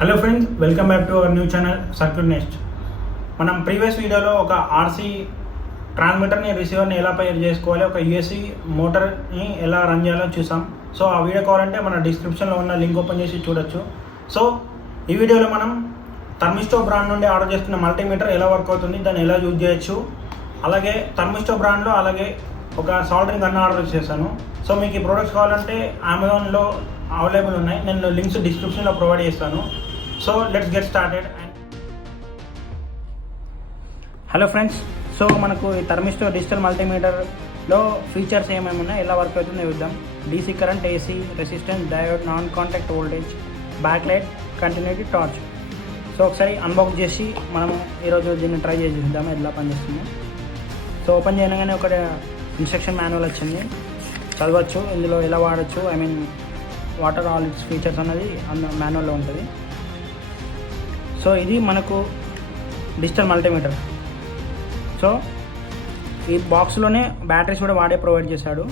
Hello friends, welcome back to our new channel circuit nest. మనం previous వీడియోలో ఒక RC ట్రాన్స్మిటర్ని రిసీవర్ని ఎలా పేర్ చేసుకోవాలి, ఒక యూఎస్సి మోటార్ని ఎలా రన్ చేయాలో చూసాం. సో ఆ వీడియో కావాలంటే మన డిస్క్రిప్షన్లో ఉన్న లింక్ ఓపెన్ చేసి చూడొచ్చు. సో ఈ వీడియోలో మనం థర్మిస్టో బ్రాండ్ నుండి ఆర్డర్ చేసుకున్న మల్టీమీటర్ ఎలా వర్క్ అవుతుంది, దాన్ని ఎలా యూజ్ చేయొచ్చు, అలాగే థర్మిస్టో బ్రాండ్లో అలాగే ఒక సాల్డరింగ్ గన్ ఆర్డర్ చేశాను. సో మీకు ఈ ప్రోడక్ట్స్ కావాలంటే అమెజాన్లో అవైలబుల్ ఉన్నాయి. నేను లింక్స్ డిస్క్రిప్షన్లో ప్రొవైడ్ చేస్తాను. So let's get started. Hello friends, so మనకు ఈ థర్మిస్టో డిజిటల్ మల్టీమీటర్లో ఫీచర్స్ ఏమేమి ఉన్నాయి, ఎలా వర్క్ అవుతుందో చూద్దాం. DC current, AC, resistance, diode, non contact voltage, back light, continuity, torch. So ఒకసారి అన్బాక్స్ చేసి మనం ఈరోజు దీన్ని ట్రై చేసి చూద్దాం ఎలా పనిచేస్తుంది. సో ఓపెన్ చేయగానే ఒక ఇన్స్ట్రక్షన్ మాన్యువల్ వచ్చింది, చదవచ్చు. ఇందులో ఎలా వాడచ్చు, వాటర్ ఆల్ ఇట్స్ ఫీచర్స్ అన్నది మాన్యువల్లో ఉంటుంది. సో ఇది మనకు డిజిటల్ మల్టీమీటర్. సో ఈ బాక్స్లోనే బ్యాటరీస్ కూడా వాడే ప్రొవైడ్ చేశాడు.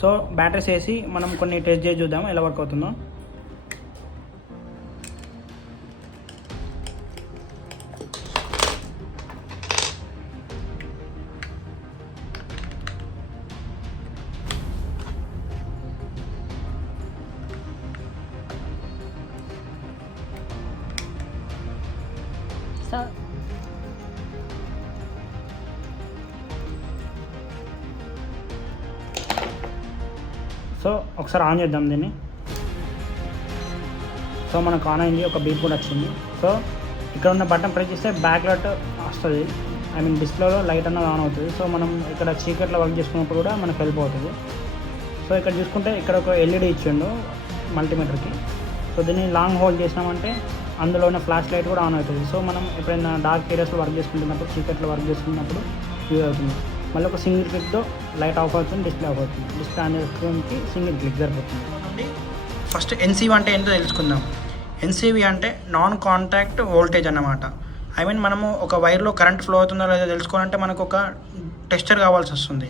సో బ్యాటరీస్ వేసి మనం కొన్ని టెస్ట్ చేసి చూద్దాం ఎలా వర్క్ అవుతుందో. సో ఒకసారి ఆన్ చేద్దాం దీన్ని. సో మనకు ఆన్ అయింది, ఒక బీప్ కూడా వచ్చింది. సో ఇక్కడ ఉన్న బటన్ ప్రెస్ చేస్తే బ్యాక్ లైట్ వస్తుంది, డిస్ప్లేలో లైట్ అన్నది ఆన్ అవుతుంది. సో మనం ఇక్కడ చీకట్లో వర్క్ చేసుకున్నప్పుడు కూడా మనకు హెల్ప్ అవుతుంది. సో ఇక్కడ చూసుకుంటే ఇక్కడ ఒక ఎల్ఈడి ఇచ్చిండు మల్టీమీటర్కి. సో దీన్ని లాంగ్ హోల్డ్ చేసినామంటే అందులో ఉన్న ఫ్లాష్ లైట్ కూడా ఆన్ అవుతుంది. సో మనం ఎప్పుడైనా డార్క్ ఏరియాస్లో వర్క్ చేసుకుంటున్నప్పుడు, చీకట్లో వర్క్ చేసుకున్నప్పుడు యూజ్ అవుతుంది. మళ్ళీ ఒక సింగిల్ క్లిక్తో లైట్ ఆఫ్ అవుతుంది, డిస్ప్లే ఆఫ్ అవుతుంది. డిస్ప్లే ఆన్ చేసుకోవడానికి సింగిల్ క్లిక్ సరిపోతుంది. ఫస్ట్ ఎన్సీవీ అంటే ఏంటో తెలుసుకుందాం. ఎన్సీవీ అంటే నాన్ కాంటాక్ట్ వోల్టేజ్ అన్నమాట. మనము ఒక వైర్లో కరెంట్ ఫ్లో అవుతుందో లేదో తెలుసుకోవాలంటే మనకు ఒక టెస్టర్ కావాల్సి వస్తుంది.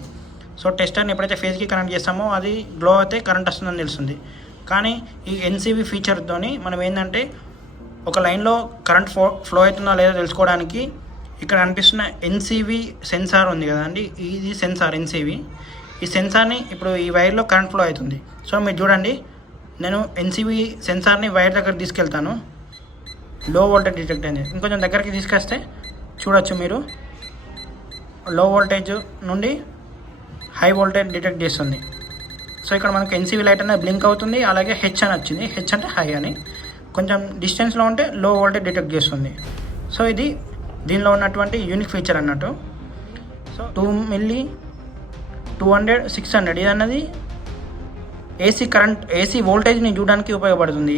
సో టెస్టర్ని ఎప్పుడైతే ఫేజ్కి కనెక్ట్ చేస్తామో అది గ్లో అయితే కరెంట్ వస్తుందని తెలుస్తుంది. కానీ ఈ ఎన్సీవీ ఫీచర్తోని మనం ఏంటంటే ఒక లైన్లో కరెంట్ ఫ్లో అవుతుందో లేదో తెలుసుకోవడానికి ఇక్కడ అనిపిస్తున్న ఎన్సీవీ సెన్సార్ ఉంది కదండి, ఇది సెన్సార్ ఎన్సీవీ. ఈ సెన్సార్ని ఇప్పుడు ఈ వైర్లో కరెంట్ ఫ్లో అవుతుంది. సో మీరు చూడండి, నేను ఎన్సీవీ సెన్సార్ని వైర్ దగ్గర తీసుకెళ్తాను. లో వోల్టేజ్ డిటెక్ట్ అయింది. ఇంకొంచెం దగ్గరికి తీసుకొస్తే చూడొచ్చు మీరు, లో వోల్టేజ్ నుండి హై వోల్టేజ్ డిటెక్ట్ చేస్తుంది. సో ఇక్కడ మనకు ఎన్సీవీ లైట్ అనేది బ్లింక్ అవుతుంది, అలాగే హెచ్ అని వచ్చింది. హెచ్ అంటే హై అని. కొంచెం డిస్టెన్స్లో ఉంటే లో వోల్టేజ్ డిటెక్ట్ చేస్తుంది. సో ఇది దీనిలో ఉన్నటువంటి యూనిక్ ఫీచర్ అన్నట్టు. సో 2 మిల్లీ 200 600 ఇది అన్నది ఏసీ కరెంట్, ఏసీ వోల్టేజ్ని చూడడానికి ఉపయోగపడుతుంది.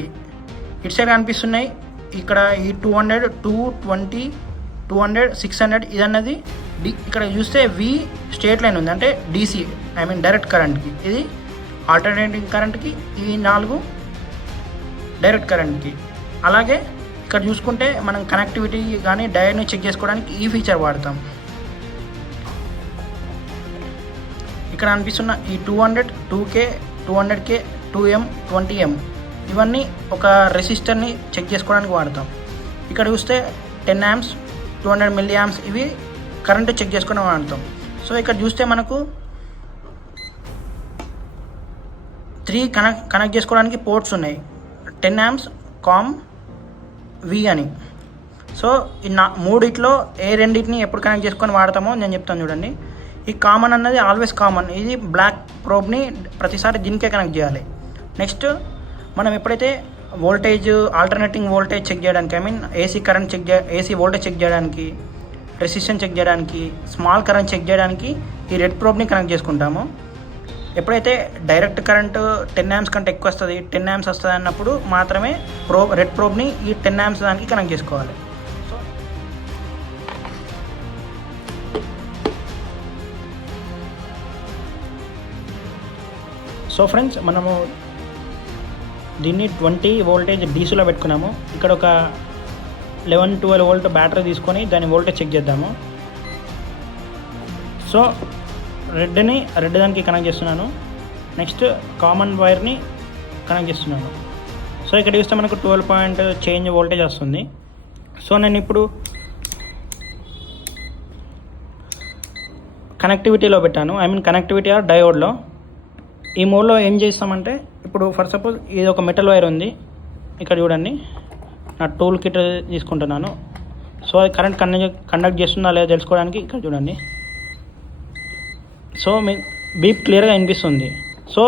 ఇటు సైడ్ కనిపిస్తున్నాయి ఇక్కడ ఈ 200 220 200 600 ఇది అన్నది ఇక్కడ చూస్తే వి స్ట్రేట్ లైన్ ఉంది, అంటే డీసీ డైరెక్ట్ కరెంట్కి. ఇది ఆల్టర్నేటింగ్ కరెంట్కి, ఈ 4 డైరెక్ట్ కరెంట్కి. అలాగే ఇక్కడ చూసుకుంటే మనం కనెక్టివిటీ కానీ డయోడ్ని చెక్ చేసుకోవడానికి ఈ ఫీచర్ వాడతాం. ఇక్కడ అనిపిస్తున్న ఈ 200 2K 200K 2M 20M ఇవన్నీ ఒక రెసిస్టర్ని చెక్ చేసుకోవడానికి వాడతాం. ఇక్కడ చూస్తే 10 amps 200 milliamps ఇవి కరెంటు చెక్ చేసుకుని వాడతాం. సో ఇక్కడ చూస్తే మనకు 3 కనెక్ట్ చేసుకోవడానికి పోర్ట్స్ ఉన్నాయి, 10 amps కామ్ వి అని. సో ఈ మూడిట్లో ఏ రెండింటిని ఎప్పుడు కనెక్ట్ చేసుకొని వాడతామో నేను చెప్తాను చూడండి. ఈ కామన్ అన్నది ఆల్వేస్ కామన్, ఇది బ్లాక్ ప్రోబ్ని ప్రతిసారి దీనికే కనెక్ట్ చేయాలి. నెక్స్ట్ మనం ఎప్పుడైతే వోల్టేజ్ ఆల్టర్నేటింగ్ వోల్టేజ్ చెక్ చేయడానికి, AC current AC voltage check చేయడానికి, రెసిస్టెన్స్ చెక్ చేయడానికి, స్మాల్ కరెంట్ చెక్ చేయడానికి ఈ రెడ్ ప్రోబ్ని కనెక్ట్ చేసుకుంటాము. ఎప్పుడైతే డైరెక్ట్ కరెంటు 10 amps కంటే ఎక్కువ వస్తుంది, 10 amps వస్తుంది అన్నప్పుడు మాత్రమే రెడ్ ప్రోబ్ని ఈ 10 amps దానికి కనెక్ట్ చేసుకోవాలి. సో ఫ్రెండ్స్, మనము దీన్ని 20 వోల్టేజ్ డీసీలో పెట్టుకున్నాము. ఇక్కడ ఒక 11-12 వోల్ట్ బ్యాటరీ తీసుకొని దాని వోల్టేజ్ చెక్ చేద్దాము. సో రెడ్ దానికి కనెక్ట్ చేస్తున్నాను. నెక్స్ట్ కామన్ వైర్ని కనెక్ట్ చేస్తున్నాను. సో ఇక్కడ చూస్తే మనకు 12 పాయింట్ చేంజ్ వోల్టేజ్ వస్తుంది. సో నేను ఇప్పుడు కనెక్టివిటీలో పెట్టాను, కనెక్టివిటీ ఆర్ డయోడ్లో. ఈ మోడ్లో ఏం చేస్తామంటే, ఇప్పుడు ఫర్ సపోజ్ ఇది ఒక మెటల్ వైర్ ఉంది, ఇక్కడ చూడండి నా టూల్ కిట్ తీసుకుంటున్నాను. సో అది కరెంట్ కండక్ట్ చేస్తుందా లేదా తెలుసుకోవడానికి ఇక్కడ చూడండి. సో మీ బీప్ క్లియర్గా వినిపిస్తుంది. సో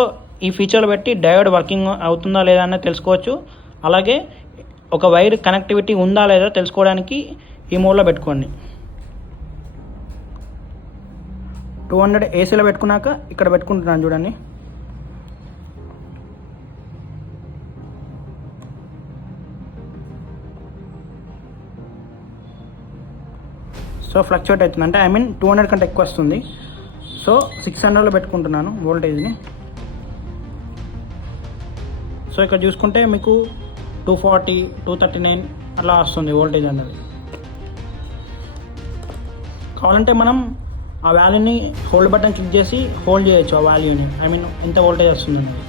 ఈ ఫీచర్లు బట్టి డయోడ్ వర్కింగ్ అవుతుందా లేదా అన్నది తెలుసుకోవచ్చు. అలాగే ఒక వైర్ కనెక్టివిటీ ఉందా లేదా తెలుసుకోవడానికి ఈ మోడ్లో పెట్టుకోండి. 200 ఏసీలో పెట్టుకున్నాక ఇక్కడ పెట్టుకుంటున్నాను చూడండి. సో ఫ్లక్చువేట్ అవుతుంది, అంటే 200 కంటే ఎక్కువ వస్తుంది. సో 600లో పెట్టుకుంటున్నాను వోల్టేజ్ని. సో ఇక్కడ చూసుకుంటే మీకు 240, 239 అలా వస్తుంది వోల్టేజ్ అన్నది. కావాలంటే మనం ఆ వాల్యూని హోల్డ్ బటన్ క్లిక్ చేసి హోల్డ్ చేయొచ్చు ఆ వాల్యూని, ఎంత వోల్టేజ్ వస్తుంది అన్నది.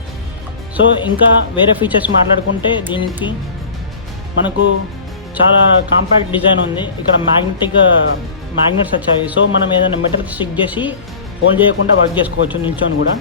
సో ఇంకా వేరే ఫీచర్స్ మాట్లాడుకుంటే దీనికి మనకు చాలా కాంపాక్ట్ డిజైన్ ఉంది. ఇక్కడ మ్యాగ్నెట్స్ వచ్చాయి. సో మనం ఏదైనా మెటల్ స్టిక్ చేసి హోల్డ్ చేయకుండా వర్క్ చేసుకోవచ్చు నిల్చొని కూడా.